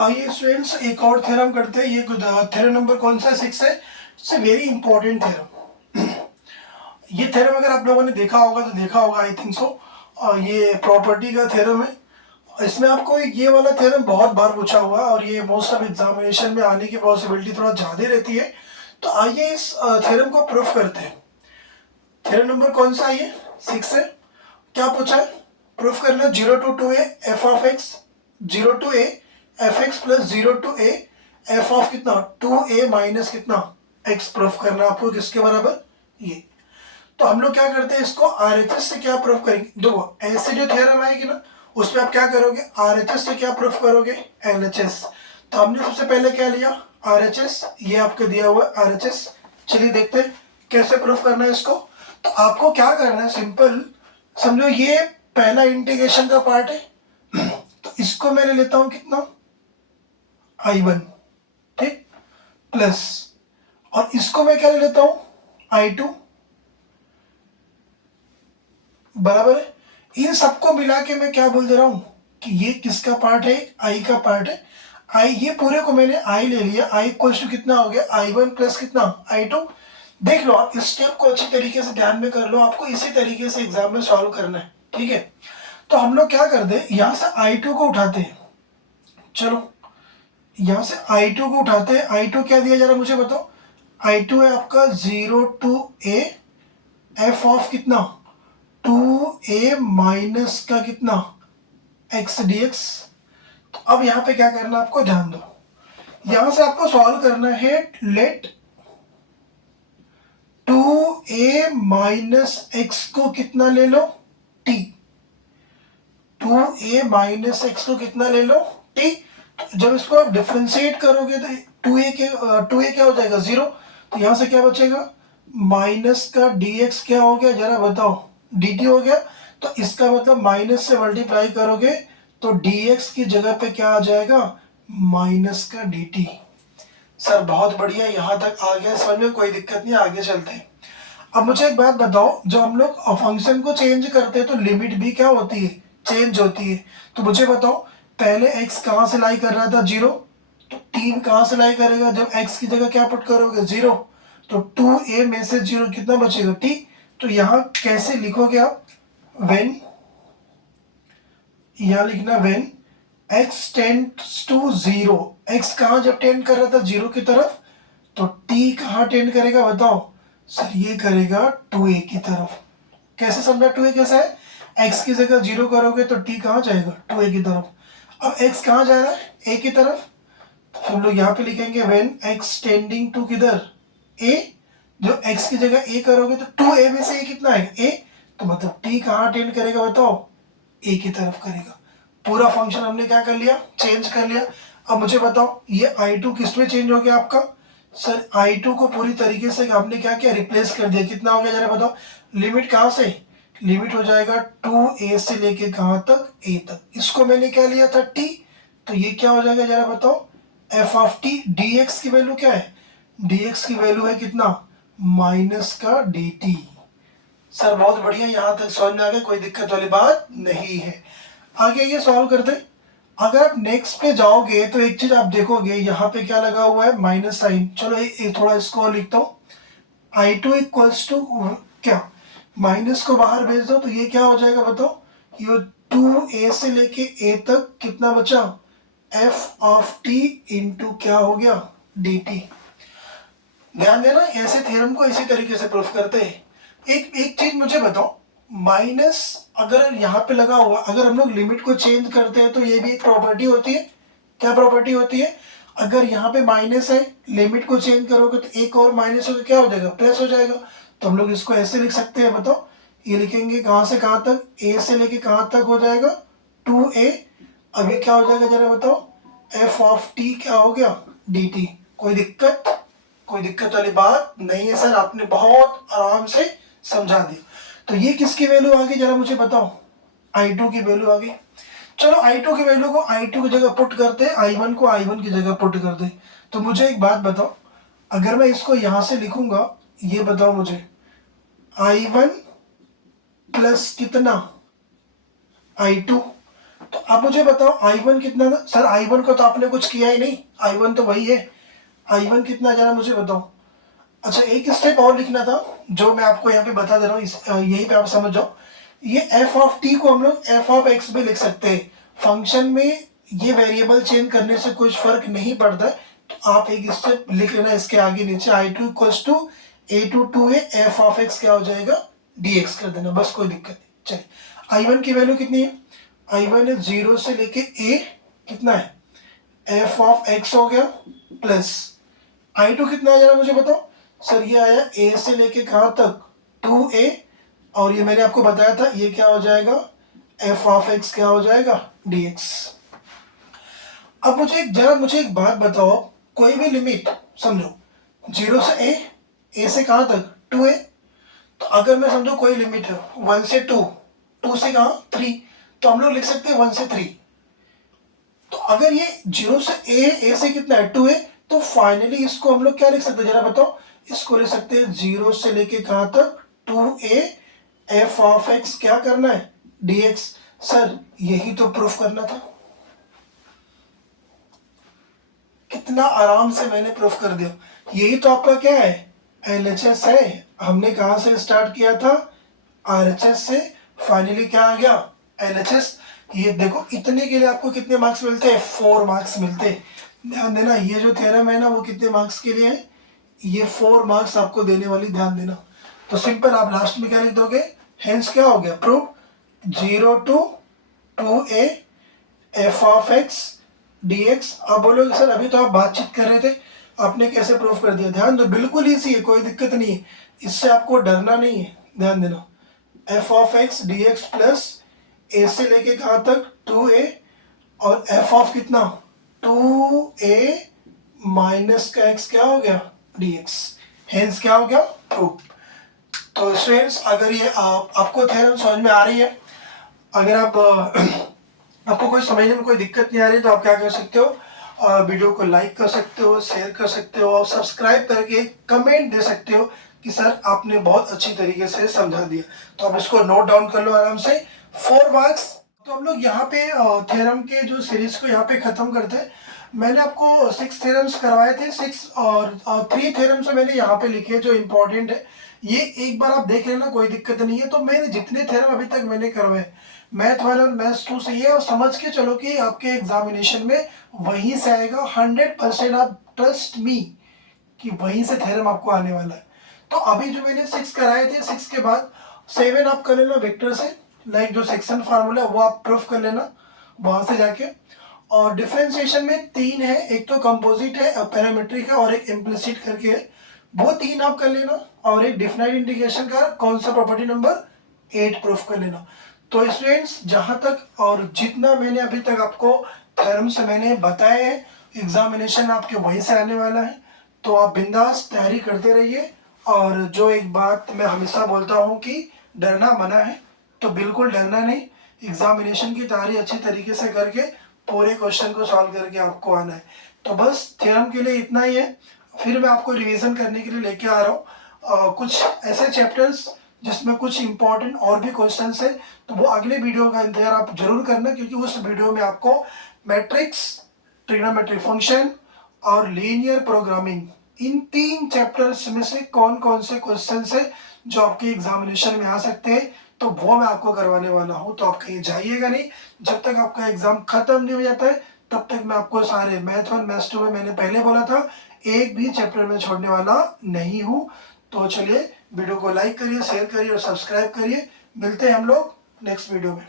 आइए स्टूडेंट्स एक और थ्योरम करते हैं। ये थ्योरम नंबर कौन सा 6 है। It's a very important theorem. ये थ्योरम अगर आप लोगों ने देखा होगा तो देखा होगा, आई थिंक सो। और ये प्रॉपर्टी का थ्योरम है। इसमें आपको ये वाला थ्योरम बहुत बार पूछा हुआ है और ये मोस्ट ऑफ एग्जामिनेशन में आने की पॉसिबिलिटी थोड़ा ज़्यादा रहती है। तो आइए इस थ्योरम को प्रूफ करते हैं। थ्योरम नंबर कौन सा है? ये 6 है। क्या पूछा है? प्रूफ करना 0 to 2a f of x, 0 to a fx plus 0 to a f of कितना 2a माइनस कितना x प्रूफ करना आपको किसके बराबर ये। तो हम लोग क्या करते हैं, इसको RHS से क्या प्रूफ करेंगे। देखो ऐसे जो थ्योरम आएगी ना उसमें आप क्या करोगे, RHS से क्या प्रूफ करोगे, LHS। तो हमने सबसे पहले क्या लिया, RHS। ये आपको दिया हुआ है RHS। चलिए देखते हैं कैसे प्रूफ करना है इसको। तो आपको क्या करना है, सिंपल समझो ये पहला इंटीग्रेशन का पार्ट है। तो इसको मैं ले लेता हूं कितना I1, ठीक, प्लस, और इसको मैं क्या ले लेता हूं I2 बराबर है। इन सबको मिला के मैं क्या बोल दे रहा हूं कि ये किसका पार्ट है, I का पार्ट है। I ये पूरे को मैंने I ले लिया। I इक्वल्स टू कितना हो गया I1 प्लस कितना I2। देख लो आप इस स्टेप को अच्छी तरीके से ध्यान में कर लो, आपको इसी तरीके से एग्जाम में सॉल्व करना है, ठीक है। तो हम लोग क्या करते हैं, यहां से I2 को उठाते हैं। चलो यहां से I2 को उठाते हैं। I2 क्या दिया जरा मुझे बताओ। I2 है आपका 0 to a f ऑफ कितना 2a माइनस का कितना x dx। तो अब यहाँ पे क्या करना आपको ध्यान दो, यहां से आपको सॉल्व करना है। लेट 2a माइनस x को कितना ले लो t, 2a माइनस x को कितना ले लो t। जब इसको आप डिफ्रेंशिएट करोगे तो 2a क्या हो जाएगा 0। तो यहां से क्या बचेगा माइनस का dx क्या हो गया जरा बताओ dt हो गया। तो इसका मतलब माइनस से मल्टीप्लाई करोगे तो dx की जगह पे क्या आ जाएगा माइनस का dt। सर बहुत बढ़िया, यहाँ तक आ गया समझ में, कोई दिक्कत नहीं, आगे चलते हैं। अब मुझे एक बात बताओ, जब हम लोग फंक्शन को चेंज करते हैं तो लिमिट भी क्या होती है चेंज होती है। तो मुझे बताओ पहले x कहाँ से लाई कर रहा था 0, तो 3 कहाँ से लाई करेगा जब x की जगह क्या पुट करोगे 0। तो 2a में से 0 कितना बचेगा t। तो यहाँ कैसे लिखोगे आप, when, यहाँ लिखना when x tends to 0। x कहाँ जब टेंड कर रहा था 0 की तरफ, तो t कहाँ टेंड करेगा बताओ। सर ये करेगा 2a की तरफ। कैसे समझा 2a कैसा है, x की जगह 0 करोगे तो t कहाँ जाएगा 2a की तरफ। अब x कहाँ जा रहा है a की तरफ, तो हम लोग यहाँ पे लिखेंगे when x टेंडिंग टू किधर a। जो x की जगह a करोगे तो 2a में से a कितना है a, तो मतलब t कहाँ टेंड करेगा बताओ a की तरफ करेगा। पूरा फंक्शन हमने क्या कर लिया चेंज कर लिया। अब मुझे बताओ ये I2 किस में चेंज हो गया आपका। सर I2 को पूरी तरीके से आपने क्या किया रिप्लेस कर दिया। कितना हो गया जरा बताओ, लिमिट कहाँ से, लिमिट हो जाएगा 2a से लेके कहाँ तक a तक। इसको मैंने क्या लिया था t, तो ये क्या हो जाएगा जरा बताओ f ऑफ t। dx की वैल्यू क्या है, dx की वैल्यू है कितना माइनस का dt। सर बहुत बढ़िया, यहाँ तक समझ में आ गया, कोई दिक्कत वाली बात नहीं है। आगे ये सॉल्व करते हैं। अगर आप नेक्स्ट पे जाओगे तो एक चीज आप देखोगे यहाँ पे क्या लगा हुआ है माइनस साइन। चलो थोड़ा इसको लिखता हूँ I2 इक्वल्स टू क्या, माइनस को बाहर भेज दो तो ये क्या हो जाएगा बताओ, ये 2a से लेके a तक कितना बचा f ऑफ t इंटू क्या हो गया dt। ध्यान देना ऐसे थ्योरम को इसी तरीके से प्रूफ करते हैं। एक चीज मुझे बताओ, माइनस अगर यहाँ पे लगा हुआ, अगर हम लोग लिमिट को चेंज करते हैं तो ये भी एक प्रॉपर्टी होती है। क्या प्रॉपर्टी होती है, अगर यहाँ पे माइनस है लिमिट को चेंज करोगे तो एक और माइनस होकर क्या हो जाएगा प्लस हो जाएगा। तो हम लोग इसको ऐसे लिख सकते हैं, बताओ ये लिखेंगे कहाँ से कहाँ तक, a से लेके कहाँ तक हो जाएगा 2a। अब ये क्या हो जाएगा जरा बताओ f ऑफ t क्या हो गया dt। कोई दिक्कत, कोई दिक्कत वाली बात नहीं है सर, आपने बहुत आराम से समझा दिया। तो ये किसकी वैल्यू आ गई जरा मुझे बताओ, I2 की वैल्यू आ गई। चलो I2 की वैल्यू को I2 की जगह पुट करते हैं, I1 को I1 की जगह पुट कर दे। तो मुझे एक बात बताओ, अगर मैं इसको यहां से लिखूंगा, ये बताओ मुझे I1 प्लस कितना I2 तो अब मुझे बताओ I1 कितना था? सर I1 को तो आपने कुछ किया ही नहीं, I1 तो वही है। I1 कितना जा रहा मुझे बताओ। अच्छा एक स्टेप और लिखना था जो मैं आपको यहाँ पे बता दे रहा हूँ, यही पे आप समझ जाओ। ये एफ ऑफ टी को हम लोग एफ ऑफ एक्स भी लिख सकते हैं। फंक्शन में ये वेरिएबल चेंज करने से कुछ फर्क नहीं पड़ता है, तो आप एक स्टेप लिख लेना इसके आगे नीचे, I two equals to A two two A F of X क्या हो जाएगा डी एक्स कर देना, बस कोई दिक्कत नहीं। चलिए I1 की वैल्यू कितनी है, I1 है 0 से लेके ए कितना है एफ ऑफ एक्स हो गया, प्लस I2 कितना आ जा रहा मुझे बताओ। सर ये आया ए से लेके कहाँ तक 2a, और ये मैंने आपको बताया था ये क्या हो जाएगा एफ ऑफ एक्स क्या हो जाएगा dx। अब मुझे एक बात बताओ, कोई भी लिमिट समझो 0 से a से कहाँ तक 2a, तो अगर मैं समझो कोई लिमिट है 1 से 2, 2 से कहाँ 3, तो हम लोग लिख सकते हैं 1 से 3। तो अगर ये 0 से a से कितना है 2a, तो फाइनली इसको हम लोग क्या लिख सकते हैं जरा बताओ। इसको लिख सकते हैं 0 से लेके कहाँ तक 2a एफ ऑफ एक्स क्या करना है dx। सर यही तो प्रूफ करना था, कितना आराम से मैंने प्रूफ कर दिया। यही तो आपका क्या है LHS है। हमने कहाँ से स्टार्ट किया था RHS से, फाइनली क्या आ गया LHS। ये देखो इतने के लिए आपको कितने मार्क्स मिलते हैं 4 मार्क्स मिलते हैं। ध्यान देना ये जो थ्योरम है ना वो कितने मार्क्स के लिए है, ये 4 मार्क्स आपको देने वाली, ध्यान देना। तो सिंपल आप लास्ट में क्या लिख दोगे, हेंस क्या हो गया proof 0 to 2a F of X dx। अब बोलोगे सर अभी तो आप बातचीत कर रहे थे, आपने कैसे प्रूफ कर दिया। ध्यान दो बिल्कुल ईजी है, कोई दिक्कत नहीं है, इससे आपको डरना नहीं है। ध्यान देना F of X dx plus A से लेके कहाँ तक 2a, और एफ ऑफ कितना 2a माइनस का x क्या हो गया dx, हेंस क्या हो गया प्रूफ। तो स्टूडेंट्स अगर ये आपको थ्योरम समझ में आ रही है, अगर आप आपको कोई समझने में कोई दिक्कत नहीं आ रही तो आप क्या कर सकते हो, वीडियो को लाइक कर सकते हो, शेयर कर सकते हो और सब्सक्राइब करके कमेंट दे सकते हो कि सर आपने बहुत अच्छी तरीके से समझा दिया। तो आप इसको नोट डाउन कर लो आराम से, 4 मार्क्स। तो हम लोग यहाँ पे थ्योरम के जो सीरीज को यहाँ पे खत्म करते हैं। मैंने आपको 6 थ्योरम्स करवाए थे, 6 और 3 थ्योरम्स मैंने यहाँ पे लिखे जो इम्पोर्टेंट है, ये एक बार आप देख लेना कोई दिक्कत नहीं है। तो मैंने जितने थ्योरम अभी तक मैंने करवाए मैथ 1 और मैथ 2 से, ये और समझ के चलो कि आपके एग्जामिनेशन में वहीं से आएगा 100%। आप ट्रस्ट मी कि वहीं से थ्योरम आपको आने वाला है। तो अभी जो मैंने 6 कराए थे, 6 के बाद 7 आप कर लेना वेक्टर से, लाइक जो सेक्शन फार्मूला वो आप प्रूफ कर लेना वहां से जाके। और डिफरेंशिएशन में 3 है, एक तो कंपोजिट है, पैरामीट्रिक है और एक इम्प्लिसिट करके है, वो 3 आप कर लेना। और एक डिफाइंड इंटीग्रेशन का कौन सा प्रॉपर्टी नंबर 8 प्रूफ कर लेना। तो स्टूडेंट्स जहां तक और जितना मैंने अभी तक आपको थ्योरम से मैंने बताए हैं, एग्जामिनेशन आपके वहीं से आने वाला है। तो आप बिंदास तैयारी करते रहिए। और जो एक बात मैं हमेशा बोलता हूँ कि डरना मना है, तो बिल्कुल डरना नहीं। एग्जामिनेशन की तैयारी अच्छी तरीके से करके पूरे क्वेश्चन को सॉल्व करके आपको आना है। तो बस थ्योरम के लिए इतना ही है। फिर मैं आपको रिवीजन करने के लिए लेके आ रहा हूँ कुछ ऐसे चैप्टर्स जिसमें कुछ इंपॉर्टेंट और भी क्वेश्चंस है। तो वो अगले वीडियो का इंतजार आप जरूर करना, क्योंकि उस वीडियो में आपको मैट्रिक्स, ट्रिग्नोमेट्री फंक्शन और लीनियर प्रोग्रामिंग, इन 3 चैप्टर्स में से कौन कौन से क्वेश्चन है जो आपके एग्जामिनेशन में आ सकते हैं, तो वो मैं आपको करवाने वाला हूँ। तो आप कहीं जाइएगा नहीं, जब तक आपका एग्जाम खत्म नहीं हो जाता है तब तक मैं आपको सारे मैथ 1 मैथ 2 में मैंने पहले बोला था एक भी चैप्टर में छोड़ने वाला नहीं हूँ। तो चलिए वीडियो को लाइक करिए, शेयर करिए और सब्सक्राइब करिए। मिलते हैं हम लोग नेक्स्ट वीडियो में।